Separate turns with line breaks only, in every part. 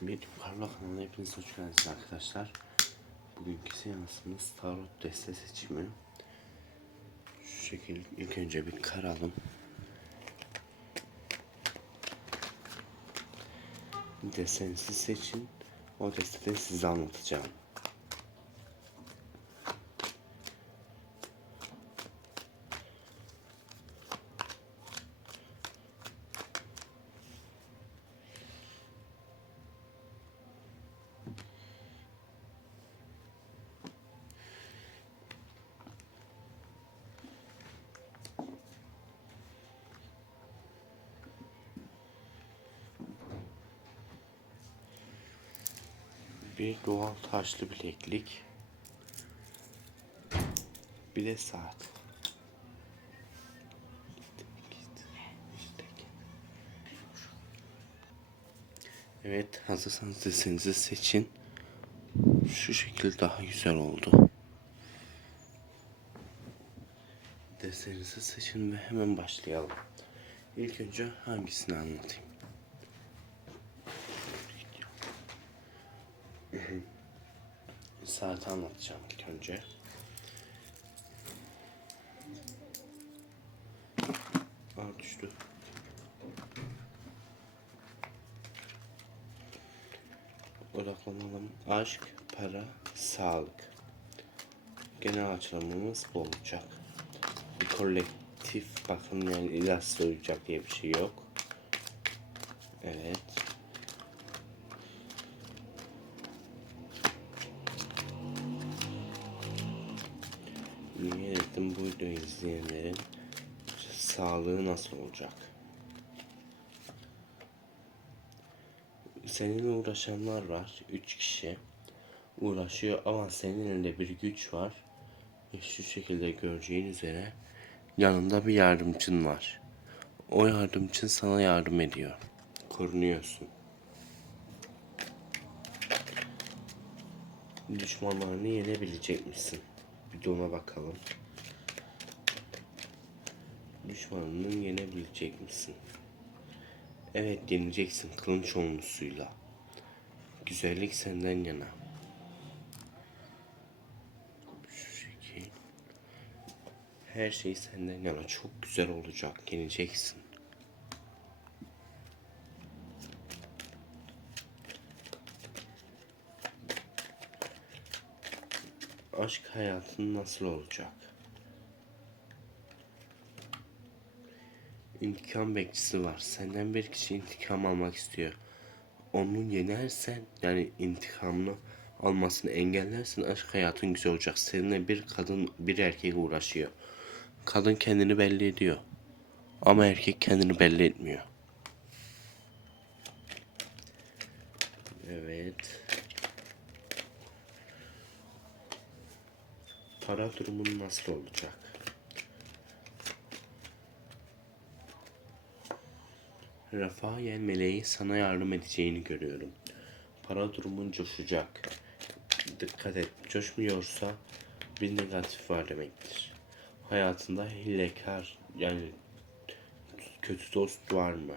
Bir Karla kanalına hepiniz hoş geldiniz arkadaşlar. Bugünkü seansımız tarot deste seçimi. Şu şekil ilk önce bir kar alın. Desensiz seçin. O destede size anlatacağım. Bir doğal taşlı bileklik. Bir de saat. Evet, hazırsanız desenizi seçin. Şu şekil daha güzel oldu. Desenizi seçin ve hemen başlayalım. İlk önce hangisini anlatayım? Saati anlatacağım ilk önce. Aa düştü. Odaklanalım. Aşk, para, sağlık. Genel açılımımız bu olacak. Bir kolektif bakın yani ilaç olacak diye bir şey yok. Evet. Niyetim bu videoyu izleyenlerin sağlığı nasıl olacak? Seninle uğraşanlar var. Üç kişi uğraşıyor ama senin elinde bir güç var. Ve şu şekilde göreceğin üzere yanında bir yardımcın var. O yardımcın sana yardım ediyor. Korunuyorsun. Düşmanlarını yenebilecek misin? Bir bakalım. Düşmanını yenebilecek misin? Evet yeneceksin kılınç onlusuyla. Güzellik senden yana. Şu şekil. Her şey senden yana. Çok güzel olacak. Yeneceksin. Aşk hayatın nasıl olacak? İntikam bekçisi var. Senden bir kişi intikam almak istiyor. Onu yenersen yani intikamını almasını engellersen aşk hayatın güzel olacak. Seninle bir kadın bir erkek uğraşıyor. Kadın kendini belli ediyor. Ama erkek kendini belli etmiyor. Evet. Para durumun nasıl olacak? Rafael meleği sana yardım edeceğini görüyorum. Para durumun coşacak. Dikkat et, coşmuyorsa bir negatif var demektir. Hayatında hilekar yani kötü dost var mı?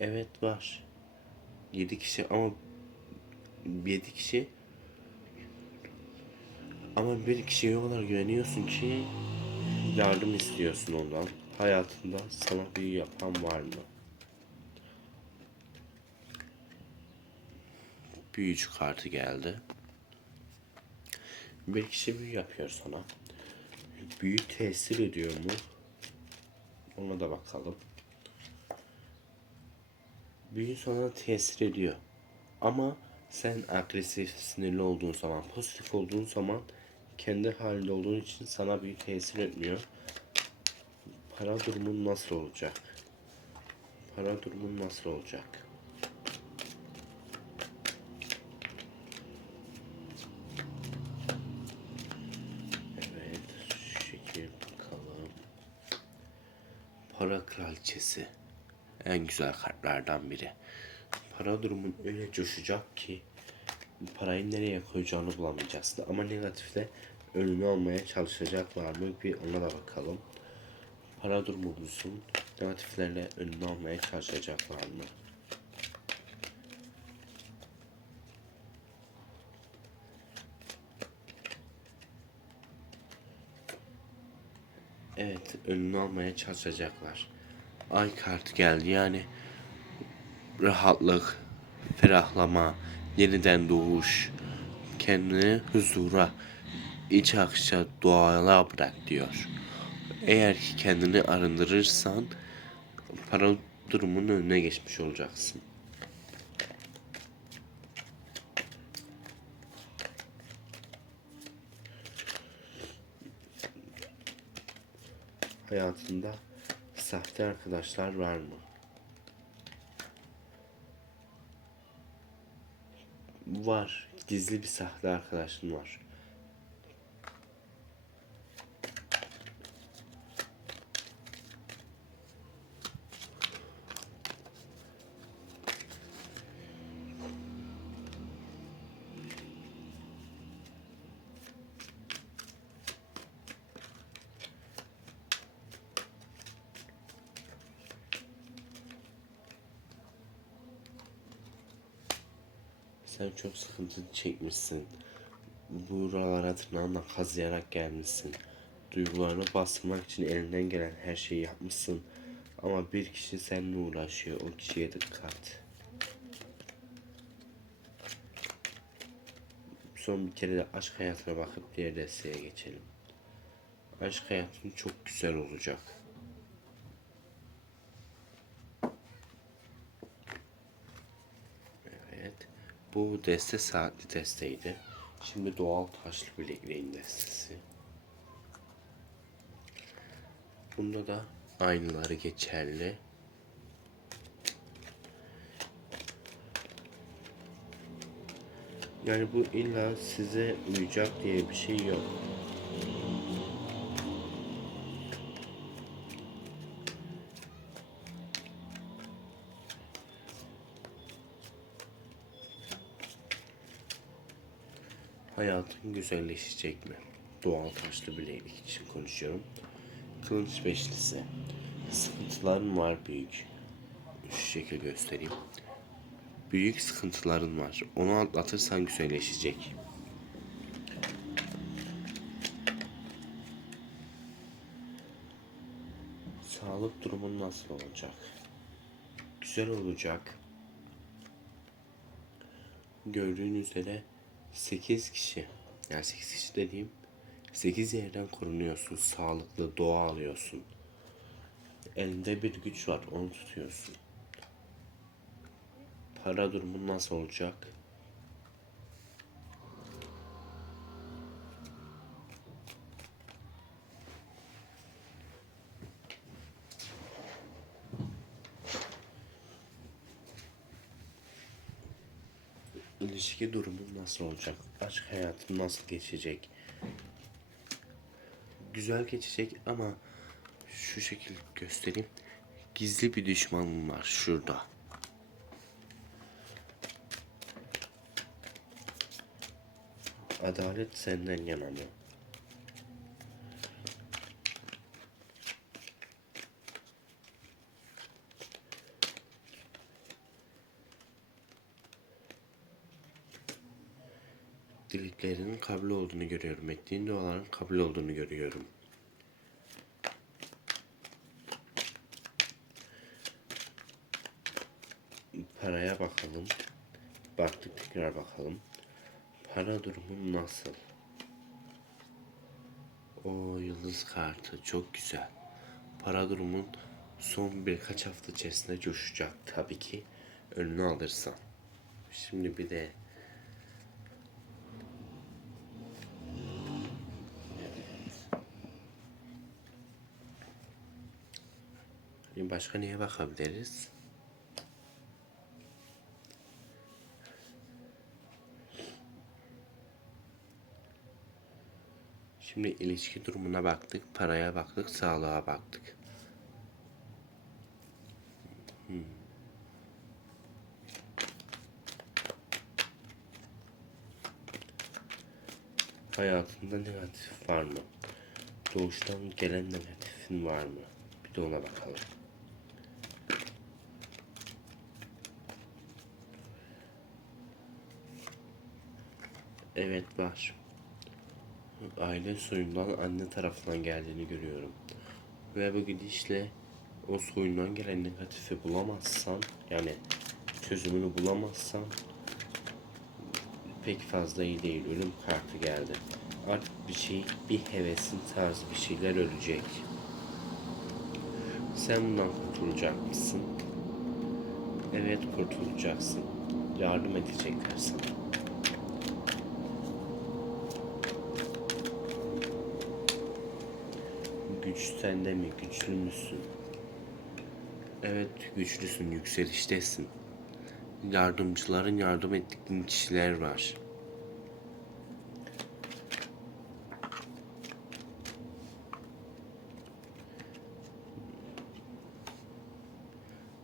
Evet var. 7 kişi ama 7 kişi ama bir kişiye o kadar güveniyorsun ki yardım istiyorsun ondan. Hayatında sana büyü yapan var mı? Büyücü kartı geldi. Bir kişi büyü yapıyor sana. Büyü tesir ediyor mu? Ona da bakalım. Büyü sana tesir ediyor. Ama sen agresif, sinirli olduğun zaman, pozitif olduğun zaman kendi halinde olduğun için sana bir tesir etmiyor. Para durumun nasıl olacak? Para durumun nasıl olacak? Evet, şekil bakalım. Para kraliçesi. En güzel kartlardan biri. Para durumun öyle coşacak ki parayı nereye koyacağını bulamayacaksın. Ama negatifte önünü almaya çalışacaklar mı bir ona da bakalım. Para durumumuzun negatiflerle önünü almaya çalışacaklar mı? Evet, önünü almaya çalışacaklar. Ay kartı geldi yani rahatlık, ferahlama, yeniden doğuş, kendini huzura, iç akışa, doğala bırak diyor. Eğer ki kendini arındırırsan para durumunun önüne geçmiş olacaksın. Hayatında sahte arkadaşlar var mı? Var. Gizli bir sahte arkadaşın var. Sen çok sıkıntı çekmişsin. Buralara tırnağınla kazıyarak gelmişsin. Duygularını bastırmak için elinden gelen her şeyi yapmışsın. Ama bir kişi seninle uğraşıyor. O kişiye dikkat. Son bir kere de aşk hayatına bakıp diğer desteğe geçelim. Aşk hayatın çok güzel olacak. Evet. Bu deste saatli desteydi. Şimdi doğal taşlı bilekliğin destesi. Bunda da aynıları geçerli. Yani bu illa size uyacak diye bir şey yok. Hayatın güzelleşecek mi? Doğal taşlı bileklik için konuşuyorum. Kılıç beşlisi. Sıkıntıların var büyük. Şu şekil göstereyim. Büyük sıkıntıların var. Onu atlatırsan güzelleşecek. Sağlık durumun nasıl olacak? Güzel olacak. Gördüğün üzere 8 kişi yani 8 kişi dediğim 8 yerden korunuyorsun. Sağlıklı doğa alıyorsun. Elinde bir güç var onu tutuyorsun. Para durumun nasıl olacak? İlişki durumun nasıl olacak? Aşk hayatın nasıl geçecek? Güzel geçecek ama şu şekil göstereyim. Gizli bir düşmanın var şurada. Adalet senden yana mı? Kabul olduğunu görüyorum. Ettiğin duaların kabul olduğunu görüyorum. Paraya bakalım. Baktık tekrar bakalım. Para durumun nasıl? O yıldız kartı çok güzel. Para durumun son birkaç hafta içerisinde coşacak tabii ki önünü alırsan. Şimdi bir de Başka neye bakabiliriz? Şimdi ilişki durumuna baktık, paraya baktık, sağlığa baktık. Hmm. Hayatında negatif var mı? Doğuştan gelen negatifin var mı? Bir de ona bakalım. Evet var. Aile soyundan anne tarafından geldiğini görüyorum. Ve bu gidişle o soyundan gelen negatifi bulamazsan yani çözümünü bulamazsan pek fazla iyi değil. Ölüm kartı geldi. Artık bir şey, bir hevesin tarzı bir şeyler ölecek. Sen bundan kurtulacak mısın? Evet kurtulacaksın. Yardım edecekler sana. Güç sende mi? Güçlü müsün? Evet güçlüsün, yükseliştesin. Yardımcıların yardım ettiğin kişiler var.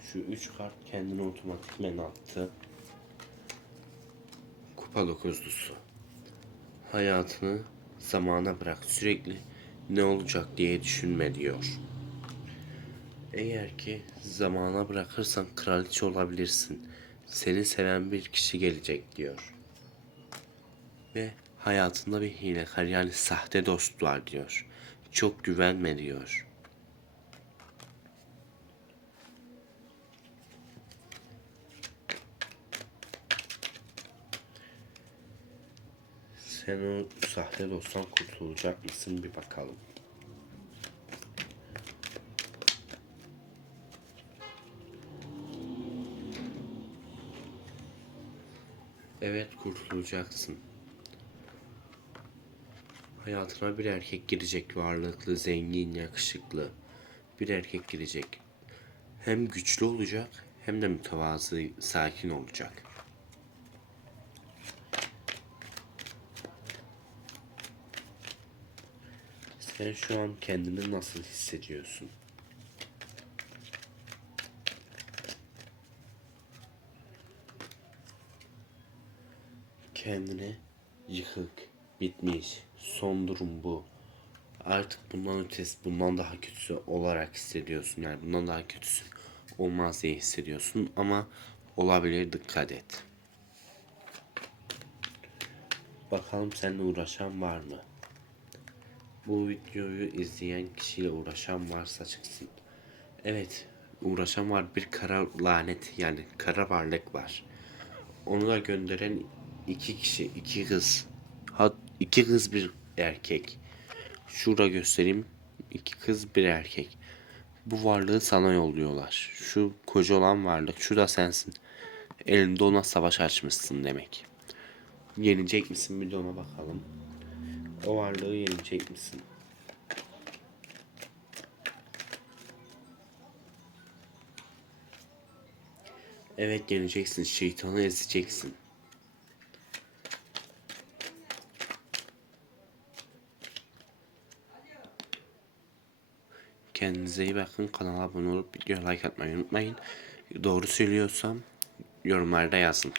Şu üç kart kendini otomatikmen attı. Kupa dokuzlusu. Hayatını zamana bırak. Sürekli ne olacak diye düşünme diyor. Eğer ki zamana bırakırsan kraliçe olabilirsin. Seni seven bir kişi gelecek diyor. Ve hayatında bir hilekar yani sahte dost var diyor. Çok güvenme diyor. Sen o sahte dosttan kurtulacak mısın bir bakalım. Evet kurtulacaksın. Hayatına bir erkek girecek varlıklı, zengin, yakışıklı. Bir erkek girecek. Hem güçlü olacak hem de mütevazı, sakin olacak. Sen şu an kendini nasıl hissediyorsun? Kendini yıkık, bitmiş, son durum bu. Artık bundan ötesi, bundan daha kötüsü olarak hissediyorsun. Yani bundan daha kötüsü olmaz diye hissediyorsun ama olabilir dikkat et. Bakalım seninle uğraşan var mı? Bu videoyu izleyen kişiyle uğraşan varsa çıksın. Evet, uğraşan var. Bir kara lanet yani kara varlık var. Onu da gönderen iki kişi, iki kız. Ha, iki kız bir erkek. Şurada göstereyim. İki kız bir erkek. Bu varlığı sana yolluyorlar. Şu koca olan varlık, şu da sensin. Elinde ona savaş açmışsın demek. Yenecek misin bir de ona bakalım. O varlığı yenecek misin? Evet yeneceksin. Şeytanı ezeceksin. Kendinize iyi bakın. Kanala abone olup videoya like atmayı unutmayın. Doğru söylüyorsam yorumlarda yazın.